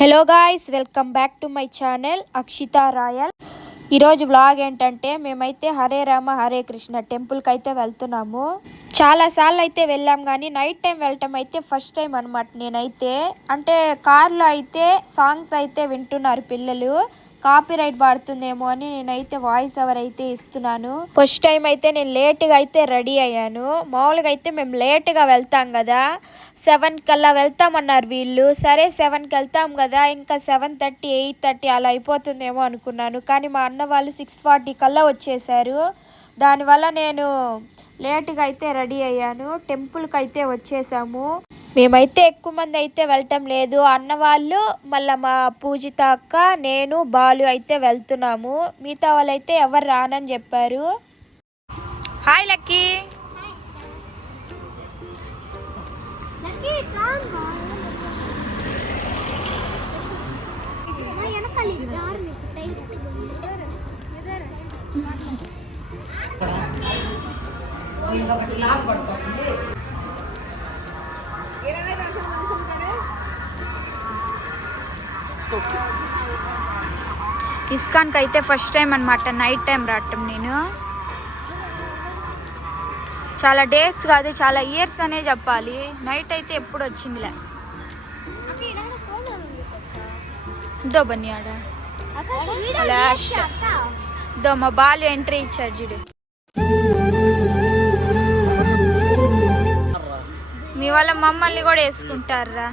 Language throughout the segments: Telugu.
Hello guys, welcome back to my channel Akshitha Royal. ఈరోజు వ్లాగ్ ఏంటంటే మేమైతే హరే రామ హరే కృష్ణ టెంపుల్కి అయితే వెళ్తున్నాము. చాలాసార్లు అయితే వెళ్ళాం, కానీ నైట్ టైం వెళ్ళటం అయితే ఫస్ట్ టైం అనమాట. నేనైతే అంటే కార్లో అయితే సాంగ్స్ అయితే వింటున్నారు పిల్లలు, కాపీరైట్ పడుతుందేమో అని నేనైతే వాయిస్ ఓవర్ అయితే ఇస్తున్నాను. ఫస్ట్ టైం అయితే నేను లేట్గా అయితే రెడీ అయ్యాను. మామూలుగా అయితే మేము లేట్గా వెళ్తాం కదా, 7 కల్లా వెళ్తామన్నారు వీళ్ళు. సరే 7కి వెళ్తాం కదా, ఇంకా 7:30 8:30 అలా అయిపోతుందేమో అనుకున్నాను. కానీ మా అన్న వాళ్ళు 6:40 కల్లా వచ్చేసారు. దానివల్ల నేను లేట్గా అయితే రెడీ అయ్యాను. టెంపుల్కి అయితే వచ్చేసాము. మేమైతే ఎక్కువ మంది అయితే వెళ్ళటం లేదు. అన్న వాళ్ళు, మళ్ళీ మా పూజిత అక్క, నేను, బాలు అయితే వెళ్తున్నాము. మిగతా వాళ్ళైతే ఎవరు రానని చెప్పారు. హాయ్ లక్కీ. ఇస్కాన్కి అయితే ఫస్ట్ టైం అనమాట నైట్ టైం రావటం. నేను చాలా డేస్ కాదు, చాలా ఇయర్స్ అనే చెప్పాలి. నైట్ అయితే ఎప్పుడు వచ్చిందిలే. దో బన్నీ ఆడ లాస్ట్ దో మా బాలు ఎంట్రీ ఇచ్చాడు చూడు. మీ వాళ్ళ మమ్మల్ని కూడా వేసుకుంటారా?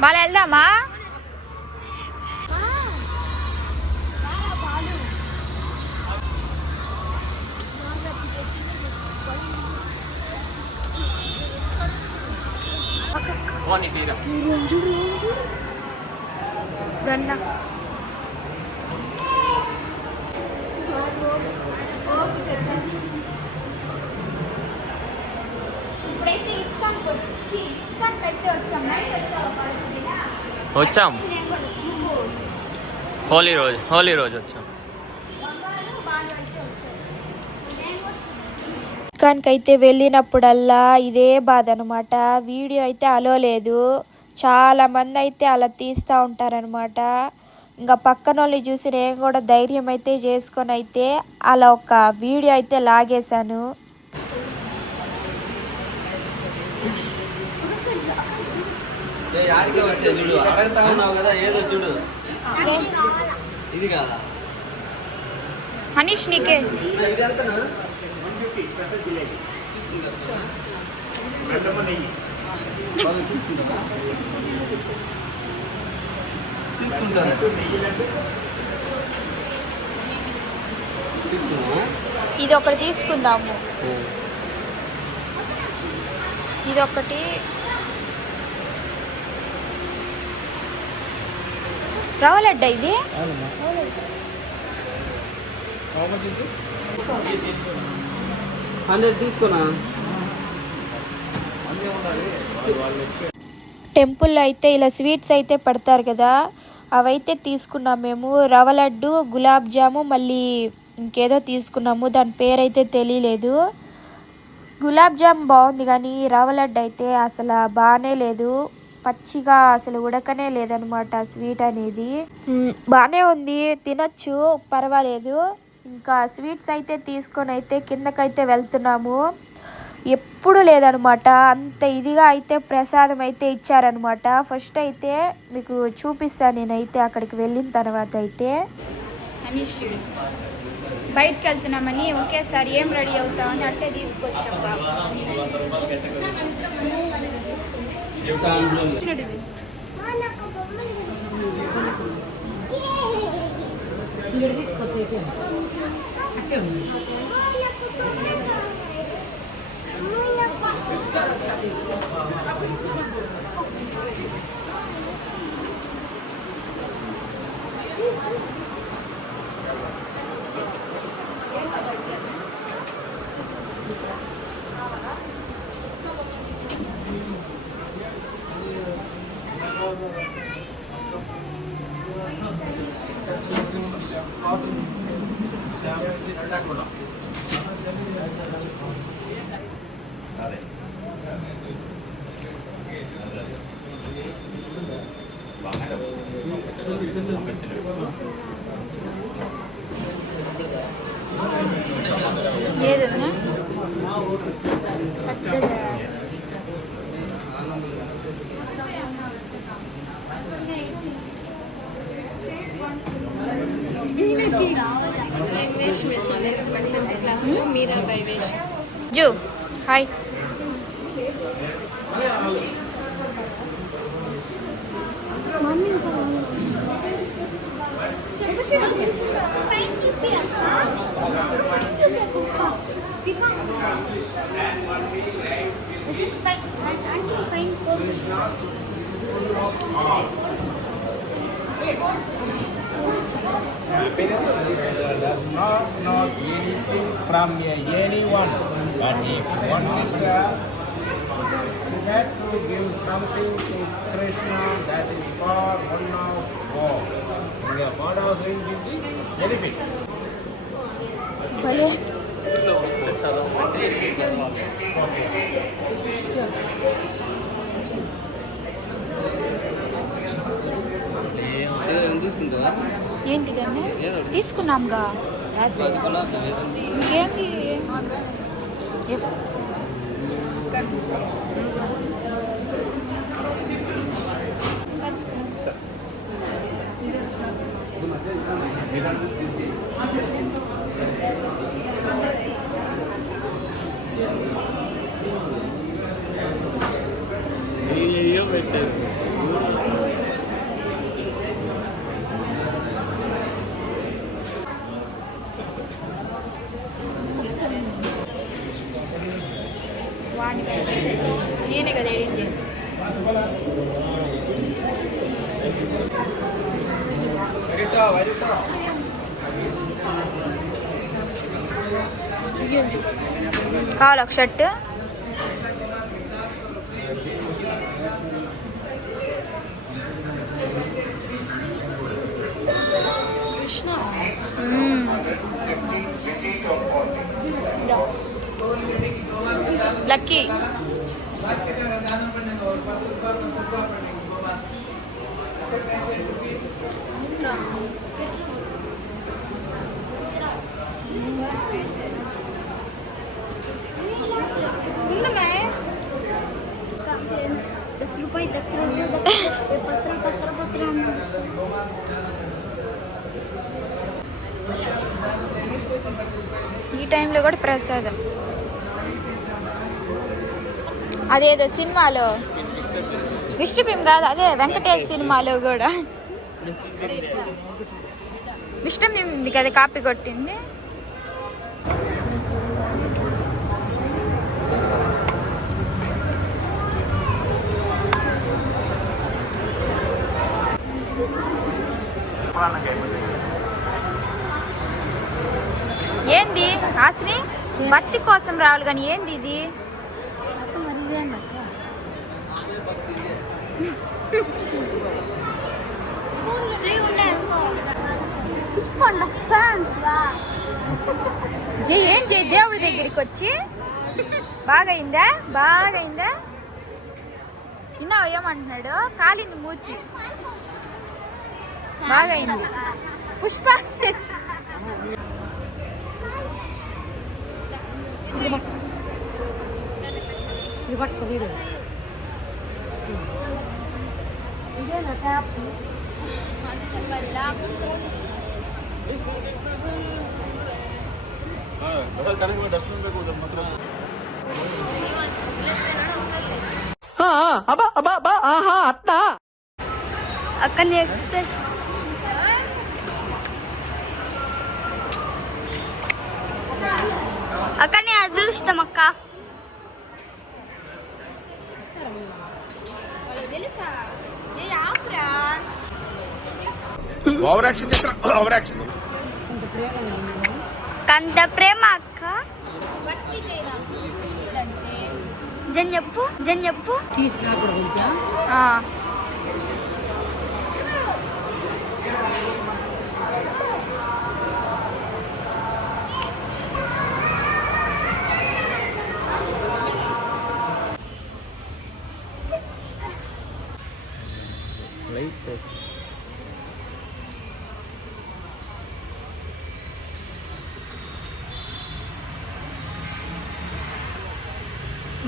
బాగా వెళ్దామా? వచ్చాం హోలీ రోజు వచ్చాం. ఇస్కాన్కి అయితే వెళ్ళినప్పుడల్లా ఇదే బాధ అనమాట. వీడియో అయితే అలో లేదు. చాలామంది అయితే అలా తీస్తూ ఉంటారనమాట. ఇంకా పక్కన వాళ్ళు చూసి నేను కూడా ధైర్యం అయితే చేసుకొని అయితే అలా ఒక వీడియో అయితే లాగేశాను. హనీష్ నీకే ఇది ఒకటి తీసుకుందాము. ఇది ఒకటి రవ్వలడ్డ. ఇది టెంపుల్లో అయితే ఇలా స్వీట్స్ అయితే పెడతారు కదా, అవైతే తీసుకున్నాం మేము. రవ్వ లడ్డు, గులాబ్ జాము, మళ్ళీ ఇంకేదో తీసుకున్నాము, దాని పేరైతే తెలియలేదు. గులాబ్ జామ్ బాగుంది, కానీ రవ్వ లడ్డు అయితే అసలు బాగానే లేదు. పచ్చిగా అసలు ఉడకనే లేదనమాట స్వీట్ అనేది. బాగానే ఉంది, తినొచ్చు, పర్వాలేదు. ఇంకా స్వీట్స్ అయితే తీసుకొని అయితే కిందకైతే వెళ్తున్నాము. ఎప్పుడు లేదనమాట అంత ఇదిగా అయితే ప్రసాదం అయితే ఇచ్చారనమాట. ఫస్ట్ అయితే మీకు చూపిస్తాను నేనైతే అక్కడికి వెళ్ళిన తర్వాత అయితే. అనీషుడు బయటకు వెళ్తున్నామని ఒకేసారి ఏం రెడీ అవుతామని అట్లే తీసుకొచ్చాం బాబా. ఏదన్నా zoo hi Happiness does not anything from anyone, but if one is that to give something to Krishna, that is for one of God. The God also is the benefit. భలే తీసుకుంటుందా ఏంటి కానీ తీసుకున్నాంగా ఇంకేంటి పెట్టారు నేనే కదా ఎడిట్ చేసి కావాలి ఒక షర్ట్ కృష్ణ లక్కీ ఈ టైంలో కూడా ప్రసాదం అదేదో సినిమాలో విష్ణుభీమ్ కాదు అదే వెంకటేష్ సినిమాలో కూడా విష్ణుభీమ్ కదా కాపీ కొట్టింది ఏంది ఆశ్రీ భక్తి కోసం రావాలి కానీ ఏంది ఇది జై ఏం జై దేవుడి దగ్గరికి వచ్చి బాగైందా బాగైందా ఇన్నా ఏమంటున్నాడు కాలింది మూతి బాగైంది పుష్ప ఇది పట్టుకో వీడు ఇదేనా ట్యాప్ అక్కడ ఎక్స్ప్రెస్ అక్క నీ అదృష్టం అక్క. కంత ప్రేమ అక్క. జన్ చెప్పు ఆ.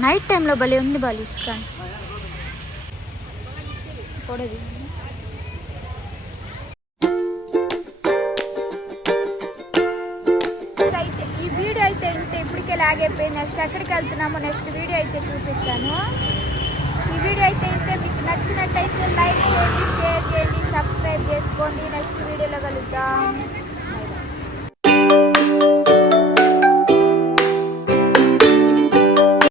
నైట్ టైంలో భలే ఉంది బాలి ఇస్కాన్ పొడది. అయితే ఈ వీడియో అయితే ఇంత ఇప్పటికే లాగైపోయి నెక్స్ట్ ఎక్కడికి వెళ్తున్నామో నెక్స్ట్ వీడియో అయితే చూపిస్తాను. ఈ వీడియో అయితే ఇంతే. మీకు నచ్చినట్టయితే లైక్ చేయండి, షేర్ చేయండి, సబ్స్క్రైబ్ చేసుకోండి. నెక్స్ట్ వీడియోలో కలుద్దాం.